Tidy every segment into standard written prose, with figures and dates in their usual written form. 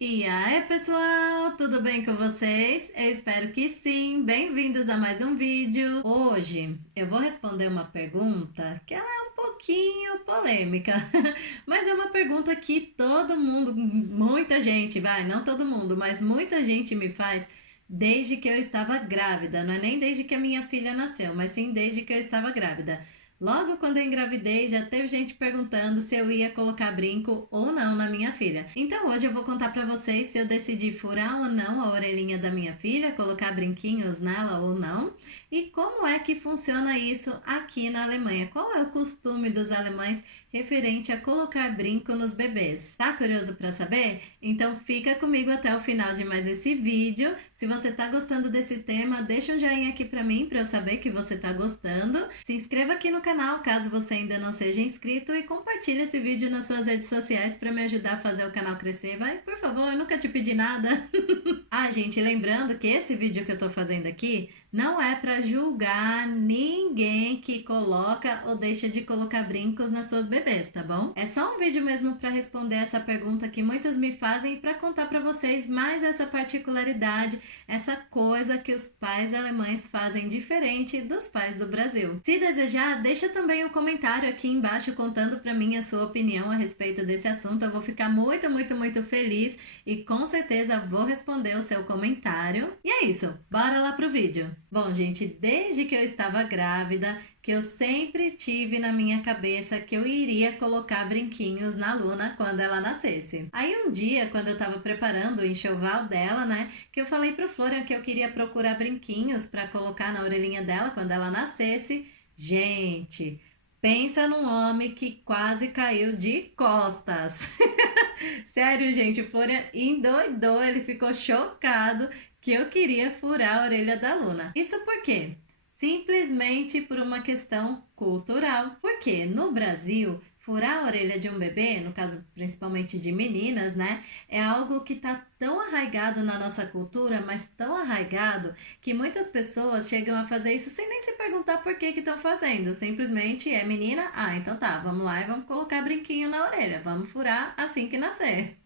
E aí, pessoal, tudo bem com vocês? Eu espero que sim. Bem-vindos a mais um vídeo. Hoje eu vou responder uma pergunta que ela é um pouquinho polêmica, mas é uma pergunta que todo mundo, muita gente, vai, não todo mundo, mas muita gente me faz desde que eu estava grávida. Não é nem desde que a minha filha nasceu, mas sim desde que eu estava grávida. Logo quando eu engravidei, já teve gente perguntando se eu ia colocar brinco ou não na minha filha. Então hoje eu vou contar pra vocês se eu decidi furar ou não a orelhinha da minha filha, colocar brinquinhos nela ou não, e como é que funciona isso aqui na Alemanha. Qual é o costume dos alemães referente a colocar brinco nos bebês? Tá curioso pra saber? Então fica comigo até o final de mais esse vídeo. Se você tá gostando desse tema, deixa um joinha aqui pra mim, pra eu saber que você tá gostando. Se inscreva aqui no canal caso você ainda não seja inscrito e compartilhe esse vídeo nas suas redes sociais para me ajudar a fazer o canal crescer. Vai, por favor, eu nunca te pedi nada. Ah, gente, lembrando que esse vídeo que eu tô fazendo aqui não é para julgar ninguém que coloca ou deixa de colocar brincos nas suas bebês, tá bom? É só um vídeo mesmo para responder essa pergunta que muitos me fazem e para contar para vocês mais essa particularidade, essa coisa que os pais alemães fazem diferente dos pais do Brasil. Se desejar, deixa também um comentário aqui embaixo contando para mim a sua opinião a respeito desse assunto. Eu vou ficar muito feliz e com certeza vou responder o seu comentário. E é isso, bora lá pro vídeo. Bom, gente, desde que eu estava grávida, que eu sempre tive na minha cabeça que eu iria colocar brinquinhos na Luna quando ela nascesse. Aí um dia, quando eu estava preparando o enxoval dela, né, que eu falei pro Florian que eu queria procurar brinquinhos para colocar na orelhinha dela quando ela nascesse. Gente, pensa num homem que quase caiu de costas. Sério, gente, o Florian endoidou, ele ficou chocado que eu queria furar a orelha da Luna. Isso por quê? Simplesmente por uma questão cultural. Porque no Brasil, furar a orelha de um bebê, no caso principalmente de meninas, né, é algo que tá tão arraigado na nossa cultura, mas tão arraigado, que muitas pessoas chegam a fazer isso sem nem se perguntar por que estão fazendo. Simplesmente é menina, então tá, vamos lá e vamos colocar brinquinho na orelha, vamos furar assim que nascer.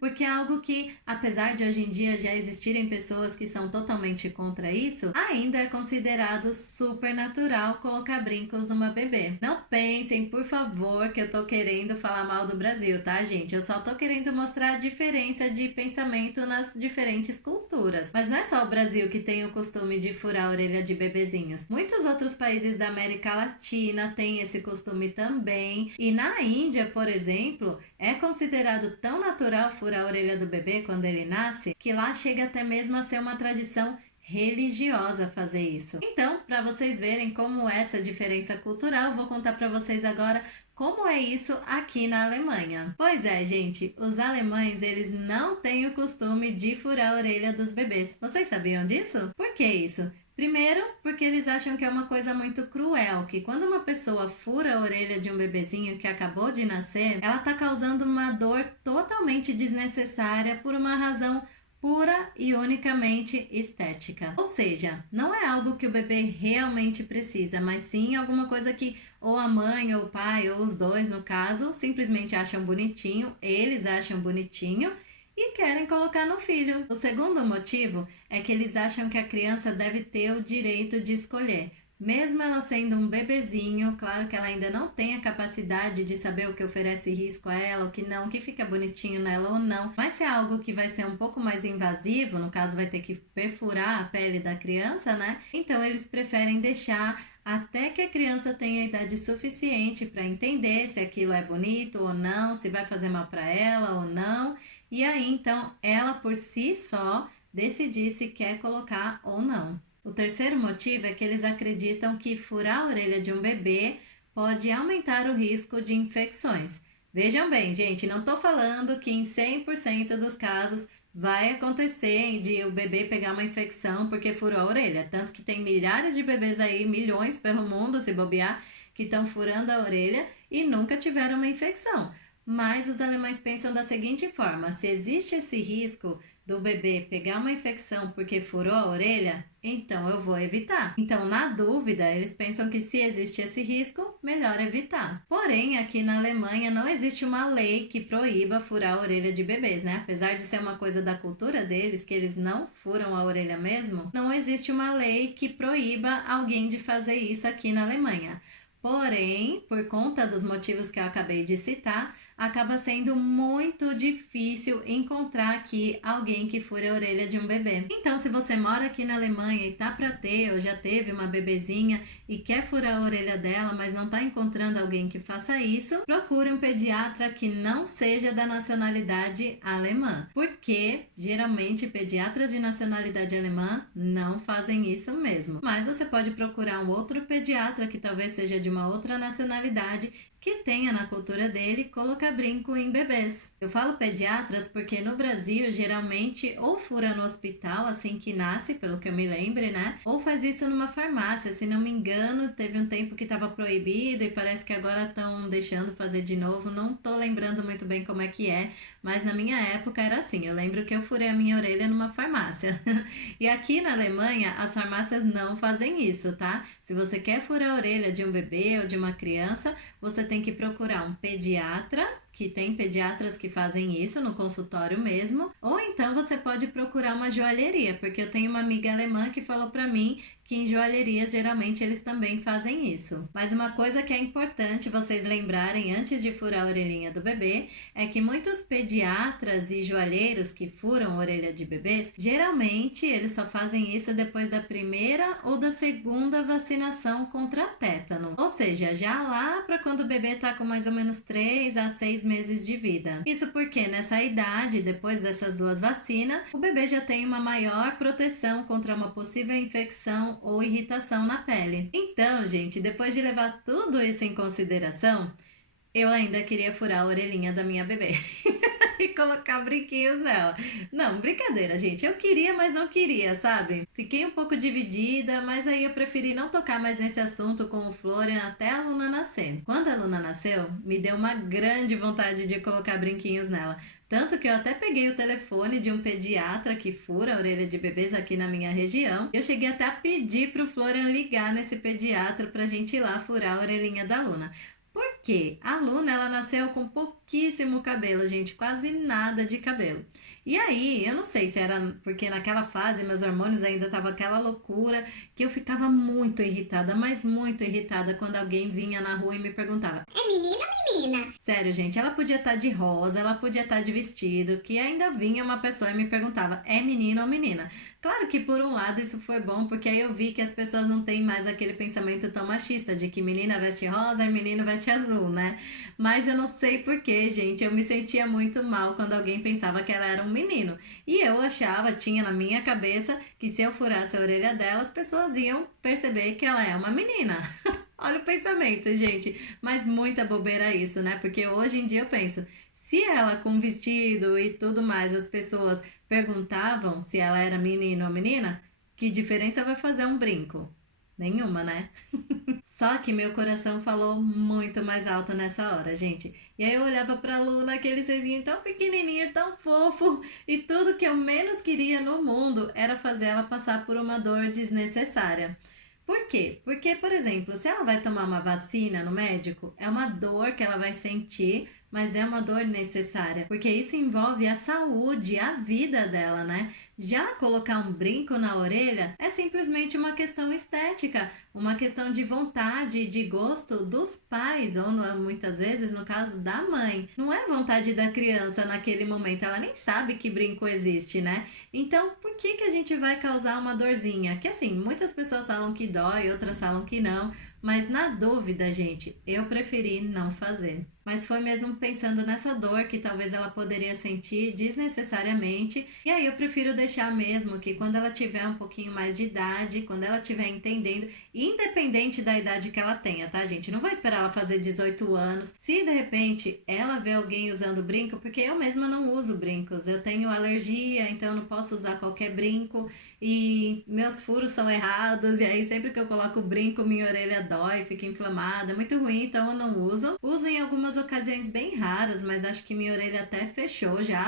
Porque é algo que, apesar de hoje em dia já existirem pessoas que são totalmente contra isso, ainda é considerado super natural colocar brincos numa bebê. Não pensem, por favor, que eu tô querendo falar mal do Brasil, tá, gente? Eu só tô querendo mostrar a diferença de pensamento nas diferentes culturas. Mas não é só o Brasil que tem o costume de furar a orelha de bebezinhos. Muitos outros países da América Latina têm esse costume também. E na Índia, por exemplo, é considerado tão natural furar a orelha do bebê quando ele nasce, que lá chega até mesmo a ser uma tradição religiosa fazer isso. Então, para vocês verem como essa diferença cultural, vou contar para vocês agora como é isso aqui na Alemanha. Pois é, gente, os alemães, eles não têm o costume de furar a orelha dos bebês. Vocês sabiam disso? Por que isso? Primeiro, porque eles acham que é uma coisa muito cruel, que quando uma pessoa fura a orelha de um bebezinho que acabou de nascer, ela está causando uma dor totalmente desnecessária por uma razão pura e unicamente estética. Ou seja, não é algo que o bebê realmente precisa, mas sim alguma coisa que ou a mãe ou o pai, ou os dois no caso, simplesmente acham bonitinho, eles acham bonitinho e querem colocar no filho. O segundo motivo é que eles acham que a criança deve ter o direito de escolher. Mesmo ela sendo um bebezinho, claro que ela ainda não tem a capacidade de saber o que oferece risco a ela, o que não, o que fica bonitinho nela ou não. Mas se é algo que vai ser um pouco mais invasivo, no caso vai ter que perfurar a pele da criança, né? Então eles preferem deixar até que a criança tenha idade suficiente para entender se aquilo é bonito ou não, se vai fazer mal para ela ou não. E aí então ela por si só decidir se quer colocar ou não. O terceiro motivo é que eles acreditam que furar a orelha de um bebê pode aumentar o risco de infecções. Vejam bem, gente, não estou falando que em 100% dos casos vai acontecer de o bebê pegar uma infecção porque furou a orelha. Tanto que tem milhares de bebês aí, milhões pelo mundo, se bobear, que estão furando a orelha e nunca tiveram uma infecção. Mas os alemães pensam da seguinte forma: se existe esse risco do bebê pegar uma infecção porque furou a orelha, então eu vou evitar. Então, na dúvida, eles pensam que se existe esse risco, melhor evitar. Porém, aqui na Alemanha não existe uma lei que proíba furar a orelha de bebês, né? Apesar de ser uma coisa da cultura deles, que eles não furam a orelha mesmo, não existe uma lei que proíba alguém de fazer isso aqui na Alemanha. Porém, por conta dos motivos que eu acabei de citar, acaba sendo muito difícil encontrar aqui alguém que fure a orelha de um bebê. Então, se você mora aqui na Alemanha e tá para ter ou já teve uma bebezinha e quer furar a orelha dela, mas não tá encontrando alguém que faça isso, procure um pediatra que não seja da nacionalidade alemã, porque geralmente pediatras de nacionalidade alemã não fazem isso mesmo. Mas você pode procurar um outro pediatra que talvez seja de uma outra nacionalidade que tenha na cultura dele colocar brinco em bebês. Eu falo pediatras porque no Brasil geralmente ou fura no hospital assim que nasce, pelo que eu me lembre, né? Ou faz isso numa farmácia. Se não me engano, teve um tempo que estava proibido e parece que agora estão deixando fazer de novo. Não tô lembrando muito bem como é que é, mas na minha época era assim. Eu lembro que eu furei a minha orelha numa farmácia. E aqui na Alemanha as farmácias não fazem isso, tá? Se você quer furar a orelha de um bebê ou de uma criança, você tem que procurar um pediatra, que tem pediatras que fazem isso no consultório mesmo, ou então você pode procurar uma joalheria, porque eu tenho uma amiga alemã que falou para mim que em joalherias geralmente eles também fazem isso. Mas uma coisa que é importante vocês lembrarem antes de furar a orelhinha do bebê é que muitos pediatras e joalheiros que furam a orelha de bebês, geralmente eles só fazem isso depois da primeira ou da segunda vacinação contra tétano. Ou seja, já lá para quando o bebê está com mais ou menos 3 a 6 meses de vida. Isso porque nessa idade, depois dessas duas vacinas, o bebê já tem uma maior proteção contra uma possível infecção ou irritação na pele. Então, gente, depois de levar tudo isso em consideração, eu ainda queria furar a orelhinha da minha bebê. E colocar brinquinhos nela. Não, brincadeira, gente. Eu queria, mas não queria, sabe? Fiquei um pouco dividida, mas aí eu preferi não tocar mais nesse assunto com o Florian até a Luna nascer. Quando a Luna nasceu, me deu uma grande vontade de colocar brinquinhos nela. Tanto que eu até peguei o telefone de um pediatra que fura a orelha de bebês aqui na minha região. Eu cheguei até a pedir pro Florian ligar nesse pediatra pra gente ir lá furar a orelhinha da Luna. Porque a Luna, ela nasceu com pouquíssimo cabelo, gente, quase nada de cabelo. E aí, eu não sei se era porque naquela fase meus hormônios ainda estavam aquela loucura que eu ficava muito irritada, mas muito irritada quando alguém vinha na rua e me perguntava: é menino ou menina? Sério, gente, ela podia estar de rosa, ela podia estar de vestido, que ainda vinha uma pessoa e me perguntava: é menino ou menina? Claro que por um lado isso foi bom, porque aí eu vi que as pessoas não têm mais aquele pensamento tão machista de que menina veste rosa e menino veste azul, né? Mas eu não sei porquê, gente, eu me sentia muito mal quando alguém pensava que ela era um menino. E eu achava, tinha na minha cabeça, que se eu furasse a orelha dela, as pessoas iam perceber que ela é uma menina. Olha o pensamento, gente. Mas muita bobeira isso, né? Porque hoje em dia eu penso, se ela com vestido e tudo mais, as pessoas perguntavam se ela era menino ou menina, que diferença vai fazer um brinco? Nenhuma, né? Só que meu coração falou muito mais alto nessa hora, gente. E aí eu olhava pra Luna, aquele serzinho tão pequenininho, tão fofo, e tudo que eu menos queria no mundo era fazer ela passar por uma dor desnecessária. Por quê? Porque, por exemplo, se ela vai tomar uma vacina no médico, é uma dor que ela vai sentir, mas é uma dor necessária, porque isso envolve a saúde, a vida dela, né? Já colocar um brinco na orelha é simplesmente uma questão estética, uma questão de vontade e de gosto dos pais, ou muitas vezes no caso da mãe. Não é vontade da criança naquele momento, ela nem sabe que brinco existe, né? Então, por que a gente vai causar uma dorzinha? Que assim, muitas pessoas falam que dói, outras falam que não, mas na dúvida, gente, eu preferi não fazer. Mas foi mesmo pensando nessa dor que talvez ela poderia sentir desnecessariamente, e aí eu prefiro deixar mesmo que quando ela tiver um pouquinho mais de idade, quando ela estiver entendendo, independente da idade que ela tenha, tá, gente? Não vou esperar ela fazer 18 anos. Se de repente ela vê alguém usando brinco, porque eu mesma não uso brincos, eu tenho alergia, então eu não posso usar qualquer brinco e meus furos são errados, e aí sempre que eu coloco o brinco, minha orelha dói, fica inflamada, é muito ruim, então eu não uso. Uso em algumas ocasiões bem raras, mas acho que minha orelha até fechou já.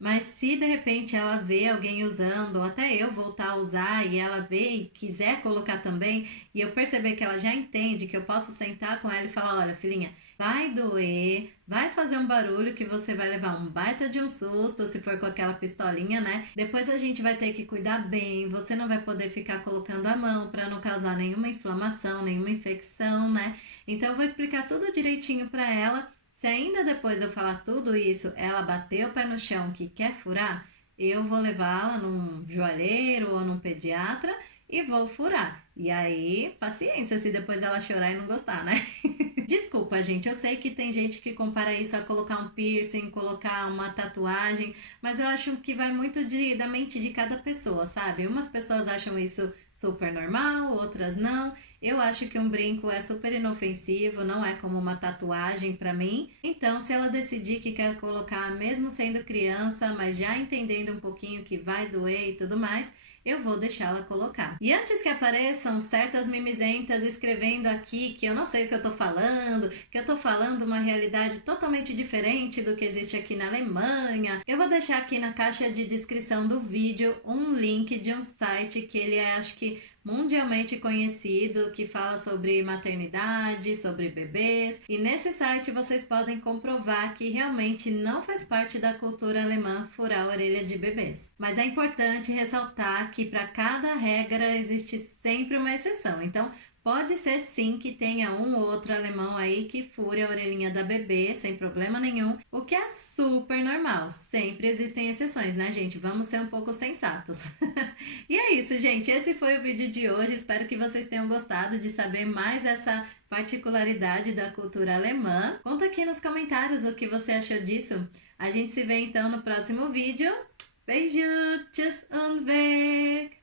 Mas se de repente ela vê alguém usando, ou até eu voltar a usar e ela vê e quiser colocar também, e eu perceber que ela já entende que eu posso sentar com ela e falar: olha, filhinha, vai doer, vai fazer um barulho que você vai levar um baita de um susto se for com aquela pistolinha, né? Depois a gente vai ter que cuidar bem, você não vai poder ficar colocando a mão para não causar nenhuma inflamação, nenhuma infecção, né? Então eu vou explicar tudo direitinho para ela. Se ainda depois de eu falar tudo isso, ela bater o pé no chão que quer furar, eu vou levá-la num joalheiro ou num pediatra e vou furar. E aí, paciência se depois ela chorar e não gostar, né? Desculpa, gente, eu sei que tem gente que compara isso a colocar um piercing, colocar uma tatuagem, mas eu acho que vai muito da mente de cada pessoa, sabe? Umas pessoas acham isso super normal, outras não. Eu acho que um brinco é super inofensivo, não é como uma tatuagem pra mim. Então, se ela decidir que quer colocar, mesmo sendo criança, mas já entendendo um pouquinho que vai doer e tudo mais, eu vou deixá-la colocar. E antes que apareçam certas mimizentas escrevendo aqui que eu não sei o que eu tô falando, que eu tô falando uma realidade totalmente diferente do que existe aqui na Alemanha, eu vou deixar aqui na caixa de descrição do vídeo um link de um site que ele é, acho que, mundialmente conhecido, que fala sobre maternidade, sobre bebês, e nesse site vocês podem comprovar que realmente não faz parte da cultura alemã furar a orelha de bebês. Mas é importante ressaltar que para cada regra existe sempre uma exceção, então pode ser sim que tenha um ou outro alemão aí que fure a orelhinha da bebê sem problema nenhum, o que é super normal. Sempre existem exceções, né, gente? Vamos ser um pouco sensatos. E é isso, gente. Esse foi o vídeo de hoje. Espero que vocês tenham gostado de saber mais essa particularidade da cultura alemã. Conta aqui nos comentários o que você achou disso. A gente se vê então no próximo vídeo. Beijo, tschüss und weg!